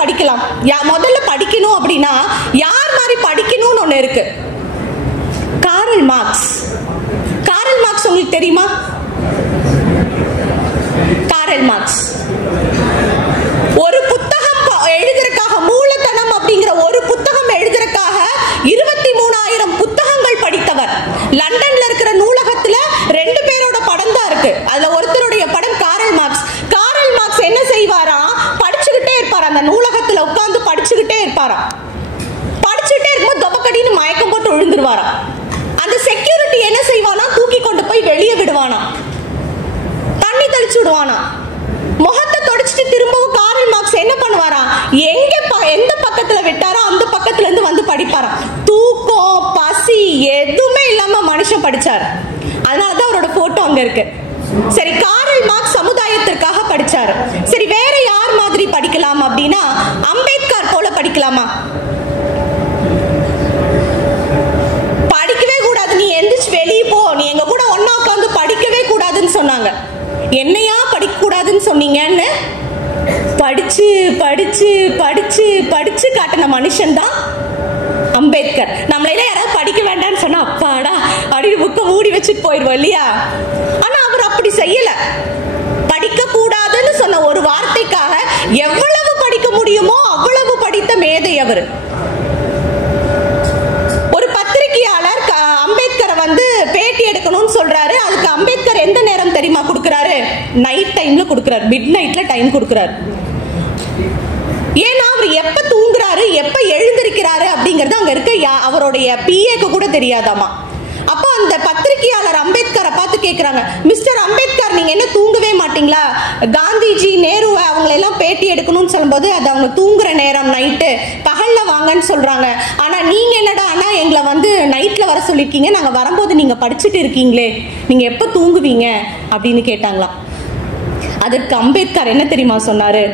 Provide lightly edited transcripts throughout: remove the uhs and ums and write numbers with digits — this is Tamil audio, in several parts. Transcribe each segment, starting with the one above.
படிக்கலாம்? முதல்ல படிக்கணும் அப்படின்னா யார் மாதிரி படிக்கணும்னு ஒண்ணு இருக்கு. Karl Marx. காரல் மார்க்ஸ் உங்களுக்கு தெரியுமா? காரல் மார்க்ஸ் ஒரு புத்தகம் எழுதுறதுக்காக, மூலதனம் அப்படிங்கிற ஒரு புத்தகம் எழுதுறதுக்காக 23,000 புத்தகங்கள் படித்தவர். லண்டன்ல இருக்கிற நூலகத்துல 2 பேரோட படம் தான் இருக்கு. அதுல ஒருத்தருடைய படம் காரல் மார்க்ஸ். காரல் மார்க்ஸ் என்ன செய்வாராம், படிச்சுக்கிட்டே இருப்பார். அந்த நூலகத்துல உட்கார்ந்து படிச்சுக்கிட்டே இருப்பாராம். படிச்சுட்டே இருக்கும்போது தொபக்கடின்னு மயக்கம் போட்டு விழுந்துருவாராம். அந்த செக்யூரிட்டி என்ன செய்வானா, தூக்கி கொண்டு போய் வெளியே விடுவானா, தண்ணி தெளிச்சு விடுவானா, முகத்தை தொடச்சிட்டு திரும்பவும் காரல் மார்க்ஸ் என்ன பண்ணுவாராம், எந்த பக்கத்துல விட்டாரோ அந்த பக்கத்துல இருந்து வந்து படிப்பாராம். தூக்கம் பசி எதுவுமே இல்லாம மனுஷன் படிச்சார். அதனாலதான் அவரோட போட்டோ அங்க இருக்கு. சரி, காரல் மார்க்ஸ் சமுதாயத்திற்காக படிச்சாரு. சரி, வேற யார் மாதிரி படிக்கலாம் அப்படின்னா அம்பேத்கர் போல படிக்கலாமா? படிக்கவே கூடாது, நீ எந்திரிச்சு வெளியே போ, நீ எங்க கூட ஒன்னா உட்காந்து படிக்கவே கூடாதுன்னு சொன்னாங்க. என்னையா படிக்க கூடாதுன்னு சொன்னீங்கன்னு படிச்சு படிச்சு படிச்சு படிச்சு காட்டின மனுஷன் தான் அம்பேத்கர். நம்மளையில யாராவது படிக்க வேண்டாம்னு சொன்னா அப்பாடா அப்படின்னு புக்கை மூடி வச்சுட்டு போயிடுவோம் இல்லையா? ஆனா அவர் அப்படி செய்யல. படிக்க கூடாதுன்னு சொன்ன ஒரு வார்த்தைக்காக எவ்வளவு படிக்க முடியுமோ அவ்வளவு படித்த மேதை அவர். ஒரு பத்திரிகையாளர் அம்பேத்கரை வந்து பேட்டி எடுக்கணும்னு சொல்றாரு. அதுக்கு அம்பேத்கர் எந்த நேரம் தெரியுமா கொடுக்கிறாரு? நைட் டைம்ல கொடுக்கிறாரு, மிட் நைட்ல டைம் கொடுக்கிறாரு. ஏன்னா அவர் எப்ப தூங்குறாரு எப்ப எழுந்திருக்கிறாரு அப்படிங்கறது அங்க இருக்க அவருடைய பிஏக்கு கூட தெரியாதாமா. அப்போ அந்த பத்திரிகையாளர் அம்பேத்கரை பார்த்து கேட்கிறாங்க, மிஸ்டர் அம்பேத்கர், நீங்க என்ன தூங்கவே மாட்டீங்களா? காந்திஜி, நேரு அவங்களை எல்லாம் பேட்டி எடுக்கணும்னு சொல்லும்போது அது அவங்க தூங்குற நேரம், நைட்டு, பகல்ல வாங்கன்னு சொல்றாங்க. ஆனா நீங்க என்னடா ஆனா எங்களை வந்து நைட்ல வர சொல்லிருக்கீங்க, நாங்க வரும்போது நீங்க படிச்சுட்டு இருக்கீங்களே, நீங்க எப்ப தூங்குவீங்க அப்படின்னு கேட்டாங்களாம். அதற்கு அம்பேத்கர் என்ன தெரியுமா சொன்னாரு?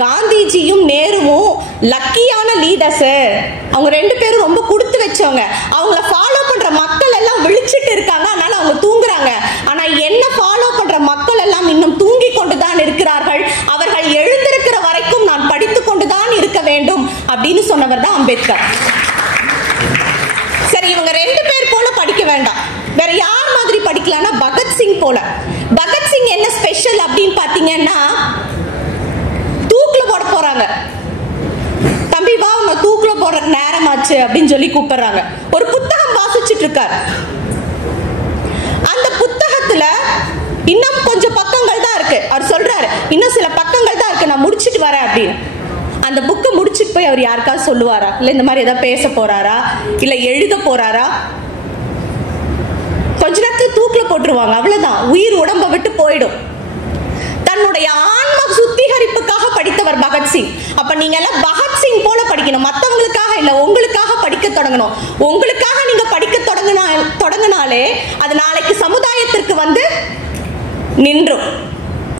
காந்திஜியும் நேருவும் லக்கியான லீடர்ஸ். அவங்க 2 பேரும் ரொம்ப கொடுத்து வச்சவங்க. அவங்கள ஃபாலோ பண்ற மக்கள் எல்லாம் விழிச்சிட்டு இருக்காங்க, அதனால அவங்க தூங்குறாங்க. ஆனா என்ன ஃபாலோ பண்ற மக்கள் எல்லாம் இன்னும் தூங்கி கொண்டுதான் இருக்கிறார்கள். அவர்கள் எழுந்திருக்கிற வரைக்கும் நான் படித்துக் கொண்டுதான் இருக்க வேண்டும் அப்படின்னு சொன்னவர் தான் அம்பேத்கர். சரி, இவங்க 2 பேர் போல படிக்க வேண்டாம். வேற யார் மாதிரி படிக்கலாம்னா பகத்சிங் போல. பகத்சிங் என்ன ஸ்பெஷல் அப்படின்னு பாத்தீங்கன்னா, தூக்குல போட போறாங்க. தம்பி வா, உன்னை தூக்குல போடுற நேரம் ஆச்சு அப்படின்னு சொல்லி கூப்பிடுறாங்க. ஒரு புத்தகம் வாசிச்சுட்டு இருக்காரு. அந்த புத்தகத்துல இன்னும் கொஞ்சம் பக்கங்கள் தான் இருக்கு. அவர் சொல்றாரு, இன்னும் சில பக்கங்கள் தான் இருக்கு, நான் முடிச்சிட்டு வரேன் அப்படின்னு. அந்த புக்கை முடிச்சுட்டு போய் அவர் யாருக்காவது சொல்லுவாரா? இல்ல இந்த மாதிரி ஏதாவது பேச போறாரா? இல்ல எழுத போறாரா? கொஞ்ச நேரத்துல தூக்குல போட்டுருவாங்க, அவ்வளவுதான், உயிர் உடம்ப விட்டு போயிடும். தன்னுடைய ஆன்ம சுத்திகரிப்புக்காக படித்தவர் பகத்சிங். அப்ப நீங்க எல்லாம் பகத்சிங் போல படிக்கணும். மத்தவங்களுக்காக இல்ல, உங்களுக்காக படிக்க தொடங்கணும். உங்களுக்காக நீங்க படிக்க தொடங்கினாலே அது நாளைக்கு சமுதாயத்திற்கு வந்து நின்றும்.